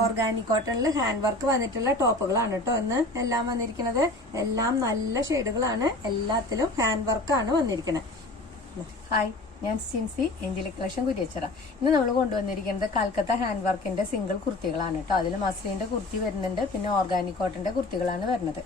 Organic കോട്ടണിൽ hand work വന്നിട്ടുള്ള ടോപ്പുകളാണ് കേട്ടോ ഇന്ന് എല്ലാം വന്നിരിക്കുന്നത്. എല്ലാം നല്ല ഷെയ്ഡുകളാണ്, എല്ലാത്തിലും ഹാൻഡ് വർക്കാണ് വന്നിരിക്കുന്നത്. ഹായ്, ഞാൻ സിൻസി ഏഞ്ചലിക് കളക്ഷൻ കുരിയച്ചിറ. ഇന്ന് നമ്മൾ കൊണ്ടുവന്നിരിക്കുന്നത് കൽക്കത്ത ഹാൻഡ് വർക്കിന്റെ സിംഗിൾ കുർത്തികളാണ് കേട്ടോ. അതിൽ മസ്ലിന്റെ കുർത്തി വരുന്നുണ്ട്, പിന്നെ ഓർഗാനിക് കോട്ടന്റെ കുർത്തികളാണ് വരുന്നത്.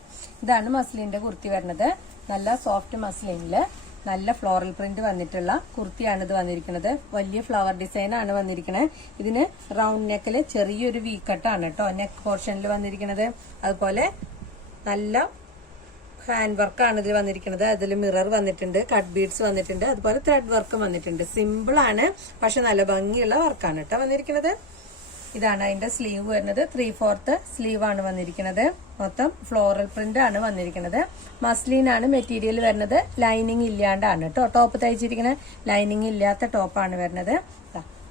ഇതാണ് മസ്ലിന്റെ കുർത്തി വരുന്നത്. നല്ല സോഫ്റ്റ് മസ്ലിനില് നല്ല ഫ്ലോറൽ പ്രിന്റ് വന്നിട്ടുള്ള കുർത്തിയാണ് ഇത് വന്നിരിക്കുന്നത്. വലിയ ഫ്ലവർ ഡിസൈൻ ആണ് വന്നിരിക്കുന്നത്. ഇതിന് റൗണ്ട് നെക്കില് ചെറിയൊരു വി കട്ടാണ് കേട്ടോ നെക്ക് പോർഷനിൽ വന്നിരിക്കുന്നത്. അതുപോലെ നല്ല ഹാൻഡ് വർക്കാണ് ഇതിൽ വന്നിരിക്കുന്നത്. അതിൽ മിറർ വന്നിട്ടുണ്ട്, കട്ട് ബീഡ്സ് വന്നിട്ടുണ്ട്, അതുപോലെ ത്രെഡ് വർക്കും വന്നിട്ടുണ്ട്. സിമ്പിൾ ആണ്, പക്ഷെ നല്ല ഭംഗിയുള്ള വർക്കാണ് കേട്ടോ വന്നിരിക്കുന്നത്. ഇതാണ് അതിന്റെ സ്ലീവ് വരുന്നത്. 3/4 സ്ലീവ് ആണ് വന്നിരിക്കുന്നത്. മൊത്തം ഫ്ലോറൽ പ്രിന്റ് ആണ് വന്നിരിക്കുന്നത്. മസ്ലിൻ ആണ് മെറ്റീരിയൽ വരുന്നത്. ലൈനിങ് ഇല്ലാണ്ടാണ് കേട്ടോ ടോപ്പ് തയ്ച്ചിരിക്കുന്നത്. ലൈനിങ് ഇല്ലാത്ത ടോപ്പാണ് വരുന്നത്.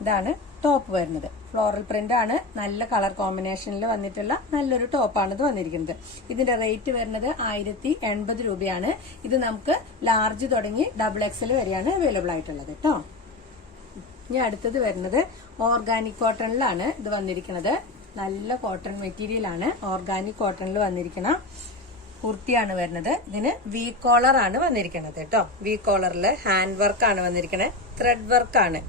ഇതാണ് ടോപ്പ് വരുന്നത്. ഫ്ലോറൽ പ്രിന്റ് ആണ്, നല്ല കളർ കോമ്പിനേഷനിൽ വന്നിട്ടുള്ള നല്ലൊരു ടോപ്പാണ് ഇത് വന്നിരിക്കുന്നത്. ഇതിന്റെ റേറ്റ് വരുന്നത് 1080 രൂപയാണ്. ഇത് നമുക്ക് ലാർജ് തുടങ്ങി XXL വരെയാണ് അവൈലബിൾ ആയിട്ടുള്ളത് കേട്ടോ. ഇനി അടുത്തത് വരുന്നത് ഓർഗാനിക് കോട്ടണിലാണ് ഇത് വന്നിരിക്കുന്നത്. നല്ല കോട്ടൺ മെറ്റീരിയൽ ആണ്. ഓർഗാനിക് കോട്ടണിൽ വന്നിരിക്കുന്ന കുർത്തിയാണ് വരുന്നത്. ഇതിന് വി കോളർ ആണ് വന്നിരിക്കുന്നത് കേട്ടോ. വി കോളറിൽ ഹാൻഡ് വർക്ക് ആണ് വന്നിരിക്കുന്നത്. ത്രെഡ് വർക്കാണ്.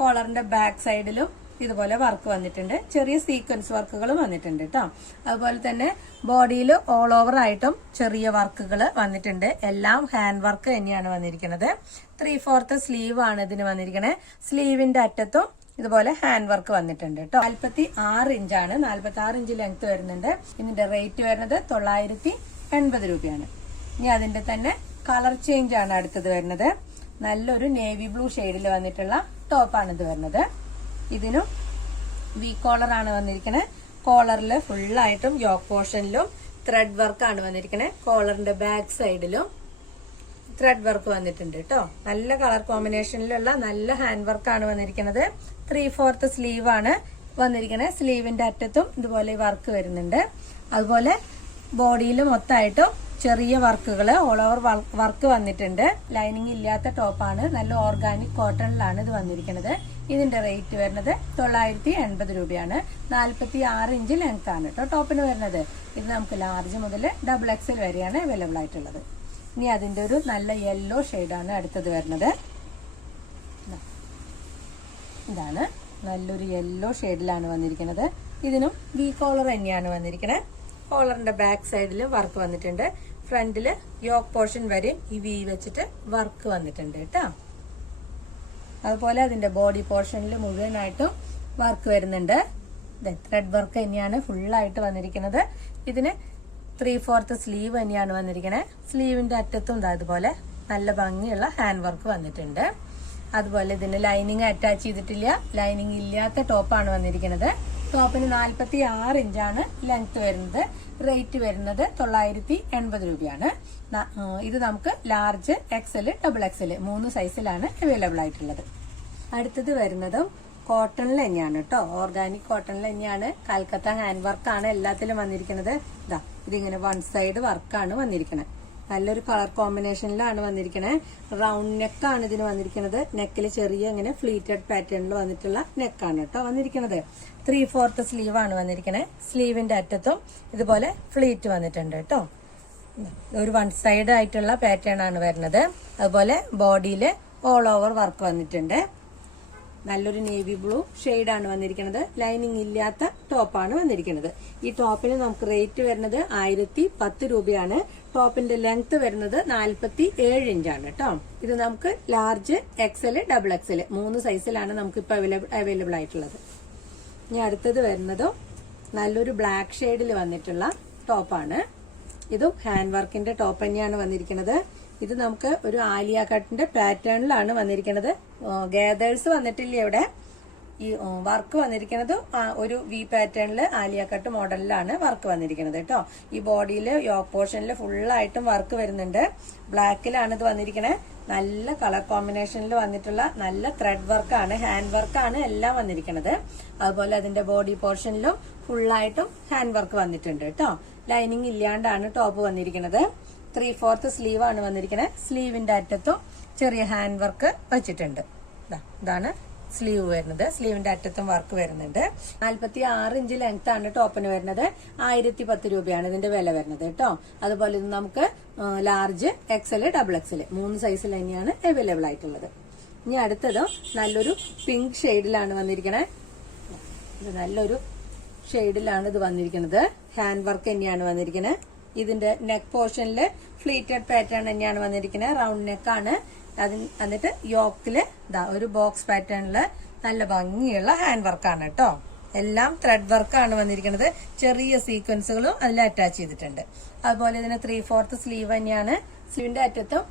കോളറിന്റെ ബാക്ക് സൈഡിലും ഇതുപോലെ വർക്ക് വന്നിട്ടുണ്ട്. ചെറിയ സീക്വൻസ് വർക്കുകൾ വന്നിട്ടുണ്ട് കേട്ടോ. അതുപോലെ തന്നെ ബോഡിയിൽ ഓൾ ഓവർ ആയിട്ടും ചെറിയ വർക്കുകൾ വന്നിട്ടുണ്ട്. എല്ലാം ഹാൻഡ് വർക്ക് തന്നെയാണ് വന്നിരിക്കുന്നത്. 3/4 സ്ലീവ് ആണ് ഇതിന് വന്നിരിക്കുന്നത്. സ്ലീവിന്റെ അറ്റത്തും ഇതുപോലെ ഹാൻഡ് വർക്ക് വന്നിട്ടുണ്ട് കേട്ടോ. 46 ഇഞ്ചാണ്. 46 ഇഞ്ച് ലെങ്ത് വരുന്നുണ്ട്. ഇതിന്റെ റേറ്റ് വരുന്നത് 980 രൂപയാണ്. ഇനി അതിന്റെ തന്നെ കളർ ചേഞ്ച് ആണ് അടുത്തത് വരുന്നത്. നല്ലൊരു നേവി ബ്ലൂ ഷെയ്ഡിൽ വന്നിട്ടുള്ള ടോപ്പാണ് ഇത് വരുന്നത്. ഇതിനും വി കോളർ ആണ് വന്നിരിക്കുന്നത്. കോളറിൽ ഫുള്ളായിട്ടും യോക്ക് പോർഷനിലും ത്രെഡ് വർക്ക് ആണ് വന്നിരിക്കുന്നത്. കോളറിന്റെ ബാക്ക് സൈഡിലും ത്രെഡ് വർക്ക് വന്നിട്ടുണ്ട് കേട്ടോ. നല്ല കളർ കോമ്പിനേഷനിലുള്ള നല്ല ഹാൻഡ് വർക്ക് ആണ് വന്നിരിക്കുന്നത്. 3/4 സ്ലീവ് ആണ് വന്നിരിക്കുന്നത്. സ്ലീവിന്റെ അറ്റത്തും ഇതുപോലെ വർക്ക് വരുന്നുണ്ട്. അതുപോലെ ബോഡിയിൽ മൊത്തമായിട്ടും ചെറിയ വർക്കുകൾ ഓൾ ഓവർ വർക്ക് വന്നിട്ടുണ്ട്. ലൈനിങ് ഇല്ലാത്ത ടോപ്പാണ്. നല്ല ഓർഗാനിക് കോട്ടണിലാണ് ഇത് വന്നിരിക്കുന്നത്. ഇതിന്റെ റേറ്റ് വരുന്നത് 980 രൂപയാണ്. 46 ഇഞ്ച് ലെങ്ത് ആണ് കേട്ടോ ടോപ്പിന് വരുന്നത്. ഇത് നമുക്ക് ലാർജ് മുതൽ XXL വരെയാണ് അവൈലബിൾ ആയിട്ടുള്ളത്. ഇനി അതിന്റെ ഒരു നല്ല യെല്ലോ ഷെയ്ഡാണ് അടുത്തത് വരുന്നത്. ഇതാണ് നല്ലൊരു യെല്ലോ ഷെയ്ഡിലാണ് വന്നിരിക്കുന്നത്. ഇതിനും വി കോളർ തന്നെയാണ് വന്നിരിക്കുന്നത്. കോളറിന്റെ ബാക്ക് സൈഡിൽ വർക്ക് വന്നിട്ടുണ്ട്. ഫ്രണ്ടില് യോക്ക് പോർഷൻ വരെ ഈ വി വെച്ചിട്ട് വർക്ക് വന്നിട്ടുണ്ട് കേട്ടോ. അതുപോലെ അതിന്റെ ബോഡി പോർഷനിൽ മുഴുവനായിട്ടും വർക്ക് വരുന്നുണ്ട്. ത്രെഡ് വർക്ക് തന്നെയാണ് ഫുള്ളായിട്ട് വന്നിരിക്കുന്നത്. ഇതിന് 3/4 സ്ലീവ് തന്നെയാണ് വന്നിരിക്കുന്നത്. സ്ലീവിന്റെ അറ്റത്തും ഇതുപോലെ നല്ല ഭംഗിയുള്ള ഹാൻഡ് വർക്ക് വന്നിട്ടുണ്ട്. അതുപോലെ ഇതിന് ലൈനിങ് അറ്റാച്ച് ചെയ്തിട്ടില്ല. ലൈനിങ് ഇല്ലാത്ത ടോപ്പാണ് വന്നിരിക്കുന്നത്. ടോപ്പിന് 46 ഇഞ്ചാണ് ലെങ്ത് വരുന്നത്. റേറ്റ് വരുന്നത് 980 രൂപയാണ്. ഇത് നമുക്ക് ലാർജ് XL XXL 3 സൈസിലാണ് അവൈലബിൾ ആയിട്ടുള്ളത്. അടുത്തത് വരുന്നതും കോട്ടണിൽ തന്നെയാണ് കേട്ടോ. ഓർഗാനിക് കോട്ടണിൽ തന്നെയാണ്. കൽക്കത്ത ഹാൻഡ് വർക്കാണ് എല്ലാത്തിലും വന്നിരിക്കുന്നത്. ഇതിങ്ങനെ വൺ സൈഡ് വർക്കാണ് വന്നിരിക്കുന്നത്. നല്ലൊരു കളർ കോമ്പിനേഷനിലാണ് വന്നിരിക്കുന്നത്. റൗണ്ട് നെക്കാണ് ഇതിന് വന്നിരിക്കുന്നത്. നെക്കിൽ ചെറിയ ഇങ്ങനെ ഫ്ലീറ്റഡ് പാറ്റേണിൽ വന്നിട്ടുള്ള നെക്കാണ് കേട്ടോ വന്നിരിക്കുന്നത്. 3/4 സ്ലീവ് ആണ് വന്നിരിക്കുന്നത്. സ്ലീവിന്റെ അറ്റത്തും ഇതുപോലെ ഫ്ലീറ്റ് വന്നിട്ടുണ്ട് കേട്ടോ. ഒരു വൺ സൈഡ് ആയിട്ടുള്ള പാറ്റേൺ ആണ് വരുന്നത്. അതുപോലെ ബോഡിയിൽ ഓൾ ഓവർ വർക്ക് വന്നിട്ടുണ്ട്. നല്ലൊരു നേവി ബ്ലൂ ഷെയ്ഡാണ് വന്നിരിക്കുന്നത്. ലൈനിങ് ഇല്ലാത്ത ടോപ്പാണ് വന്നിരിക്കുന്നത്. ഈ ടോപ്പിന് നമുക്ക് റേറ്റ് വരുന്നത് 1010 രൂപയാണ്. ടോപ്പിന്റെ ലെങ്ത് വരുന്നത് 47 ഇഞ്ചാണ് കേട്ടോ. ഇത് നമുക്ക് ലാർജ് XL XXL 3 സൈസിലാണ് നമുക്ക് ഇപ്പൊ അവൈലബിൾ ആയിട്ടുള്ളത്. ഇനി അടുത്തത് വരുന്നതും നല്ലൊരു ബ്ലാക്ക് ഷെയ്ഡിൽ വന്നിട്ടുള്ള ടോപ്പാണ്. ഇതും ഹാൻഡ് വർക്കിന്റെ ടോപ്പ് തന്നെയാണ് വന്നിരിക്കുന്നത്. ഇത് നമുക്ക് ഒരു ആലിയ കട്ടിന്റെ പാറ്റേണിലാണ് വന്നിരിക്കുന്നത്. ഗേദേഴ്സ് വന്നിട്ടില്ല ഇവിടെ. ഈ വർക്ക് വന്നിരിക്കുന്നത് ഒരു വി പാറ്റേണില് ആലിയ കട്ട് മോഡലിലാണ് വർക്ക് വന്നിരിക്കുന്നത് കേട്ടോ. ഈ ബോഡിയിൽ യോക്ക് പോർഷനിൽ ഫുള്ളായിട്ടും വർക്ക് വരുന്നുണ്ട്. ബ്ലാക്കിലാണ് ഇത് വന്നിരിക്കുന്നത്. നല്ല കളർ കോമ്പിനേഷനിൽ വന്നിട്ടുള്ള നല്ല ത്രെഡ് വർക്കാണ്, ഹാൻഡ് വർക്കാണ് എല്ലാം വന്നിരിക്കുന്നത്. അതുപോലെ അതിന്റെ ബോഡി പോർഷനിലും ഫുള്ളായിട്ടും ഹാൻഡ് വർക്ക് വന്നിട്ടുണ്ട് കേട്ടോ. ലൈനിങ് ഇല്ലാണ്ടാണ് ടോപ്പ് വന്നിരിക്കുന്നത്. 3/4 സ്ലീവ് ആണ് വന്നിരിക്കുന്നത്. സ്ലീവിന്റെ അറ്റത്തും ചെറിയ ഹാൻഡ് വർക്ക് വെച്ചിട്ടുണ്ട്. ഇതാണ് സ്ലീവ് വരുന്നത്. സ്ലീവിന്റെ അറ്റത്തും വർക്ക് വരുന്നുണ്ട്. 46 ഇഞ്ച് ലെങ്ത് ആണ് ടോപ്പിന് വരുന്നത്. 1010 രൂപയാണ് ഇതിന്റെ വില വരുന്നത് കേട്ടോ. അതുപോലെ ഇത് നമുക്ക് ലാർജ്, എക്സൽ, ഡബിൾ എക്സൽ 3 സൈസിൽ തന്നെയാണ് അവൈലബിൾ ആയിട്ടുള്ളത്. ഇനി അടുത്തത് നല്ലൊരു പിങ്ക് ഷെയ്ഡിലാണ് വന്നിരിക്കണേ. ഇത് നല്ലൊരു ഷെയ്ഡിലാണ് ഇത് വന്നിരിക്കുന്നത്. ഹാൻഡ് വർക്ക് തന്നെയാണ് വന്നിരിക്കുന്നത്. ഇതിന്റെ നെക്ക് പോർഷനിൽ ഫ്ലീറ്റഡ് പാറ്റേൺ തന്നെയാണ് വന്നിരിക്കുന്നത്. റൗണ്ട് നെക്കാണ്. എന്നിട്ട് യോക്കില് ഒരു ബോക്സ് പാറ്റേണില് നല്ല ഭംഗിയുള്ള ഹാൻഡ് വർക്കാണ് കേട്ടോ. എല്ലാം ത്രെഡ് വർക്കാണ് വന്നിരിക്കുന്നത്. ചെറിയ സീക്വൻസുകളും അതിൽ അറ്റാച്ച് ചെയ്തിട്ടുണ്ട്. അതുപോലെ ഇതിന് 3/4 സ്ലീവ് തന്നെയാണ്. സ്ലീവിന്റെ അറ്റത്തും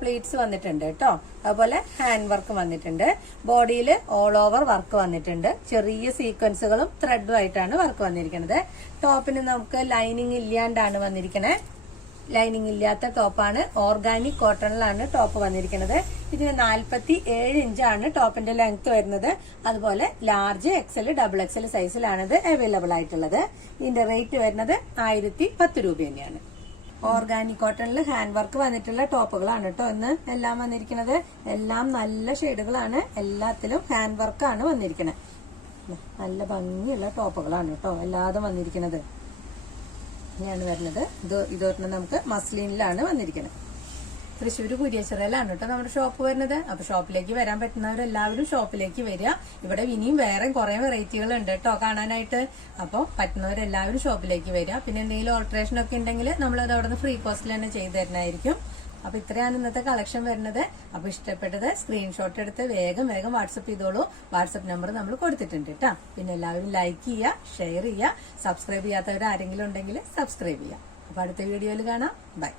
പ്ലീറ്റ്സ് വന്നിട്ടുണ്ട് കേട്ടോ. അതുപോലെ ഹാൻഡ് വർക്ക് വന്നിട്ടുണ്ട്. ബോഡിയിൽ ഓൾ ഓവർ വർക്ക് വന്നിട്ടുണ്ട്. ചെറിയ സീക്വൻസുകളും ത്രെഡും ആയിട്ടാണ് വർക്ക് വന്നിരിക്കുന്നത്. ടോപ്പിന് നമുക്ക് ലൈനിങ് ഇല്ലാണ്ടാണ് വന്നിരിക്കുന്നത്. ലൈനിങ് ഇല്ലാത്ത ടോപ്പാണ്. ഓർഗാനിക് കോട്ടണിലാണ് ടോപ്പ് വന്നിരിക്കുന്നത്. ഇതിന് 47 ഇഞ്ചാണ് ടോപ്പിന്റെ ലെങ്ത് വരുന്നത്. അതുപോലെ ലാർജ്, എക്സൽ, ഡബിൾ എക്സൽ സൈസിലാണ് ഇത് അവൈലബിൾ ആയിട്ടുള്ളത്. ഇതിന്റെ റേറ്റ് വരുന്നത് 1010 രൂപ തന്നെയാണ്. ഓർഗാനിക് കോട്ടണിൽ ഹാൻഡ് വർക്ക് വന്നിട്ടുള്ള ടോപ്പുകളാണ് കേട്ടോ ഇന്ന് എല്ലാം വന്നിരിക്കുന്നത്. എല്ലാം നല്ല ഷെയ്ഡുകളാണ്. എല്ലാത്തിലും ഹാൻഡ് വർക്കാണ് വന്നിരിക്കുന്നത്. നല്ല ഭംഗിയുള്ള ടോപ്പുകളാണ് കേട്ടോ എല്ലാതും വന്നിരിക്കുന്നത്. ഇങ്ങനെയാണ് വരുന്നത്. ഇത് നമുക്ക് മസ്ലിനിലാണ് വന്നിരിക്കുന്നത്. തൃശ്ശൂർ കുരിയച്ചിറയിലാണ് കേട്ടോ നമ്മുടെ ഷോപ്പ് വരുന്നത്. അപ്പൊ ഷോപ്പിലേക്ക് വരാൻ പറ്റുന്നവരെല്ലാവരും ഷോപ്പിലേക്ക് വരിക. ഇവിടെ ഇനിയും വേറെ കുറെ വെറൈറ്റികൾ ഉണ്ട് കേട്ടോ കാണാനായിട്ട്. അപ്പൊ പറ്റുന്നവരെല്ലാവരും ഷോപ്പിലേക്ക് വരിക. പിന്നെ എന്തെങ്കിലും ഓൾട്രേഷൻ ഒക്കെ ഉണ്ടെങ്കിൽ നമ്മളത് അവിടെ നിന്ന് ഫ്രീ കോസ്റ്റിൽ തന്നെ ചെയ്തു തരുന്നതായിരിക്കും. അപ്പൊ ഇത്രയാണ് ഇന്നത്തെ കളക്ഷൻ വരുന്നത്. അപ്പൊ ഇഷ്ടപ്പെട്ടത് സ്ക്രീൻഷോട്ട് എടുത്ത് വേഗം വാട്സപ്പ് ചെയ്തോളൂ. വാട്സപ്പ് നമ്പർ നമ്മൾ കൊടുത്തിട്ടുണ്ട് കേട്ടോ. പിന്നെ എല്ലാവരും ലൈക്ക് ചെയ്യുക, ഷെയർ ചെയ്യുക. സബ്സ്ക്രൈബ് ചെയ്യാത്തവർ ആരെങ്കിലും ഉണ്ടെങ്കിൽ സബ്സ്ക്രൈബ് ചെയ്യുക. അപ്പൊ അടുത്ത വീഡിയോയിൽ കാണാം. ബൈ.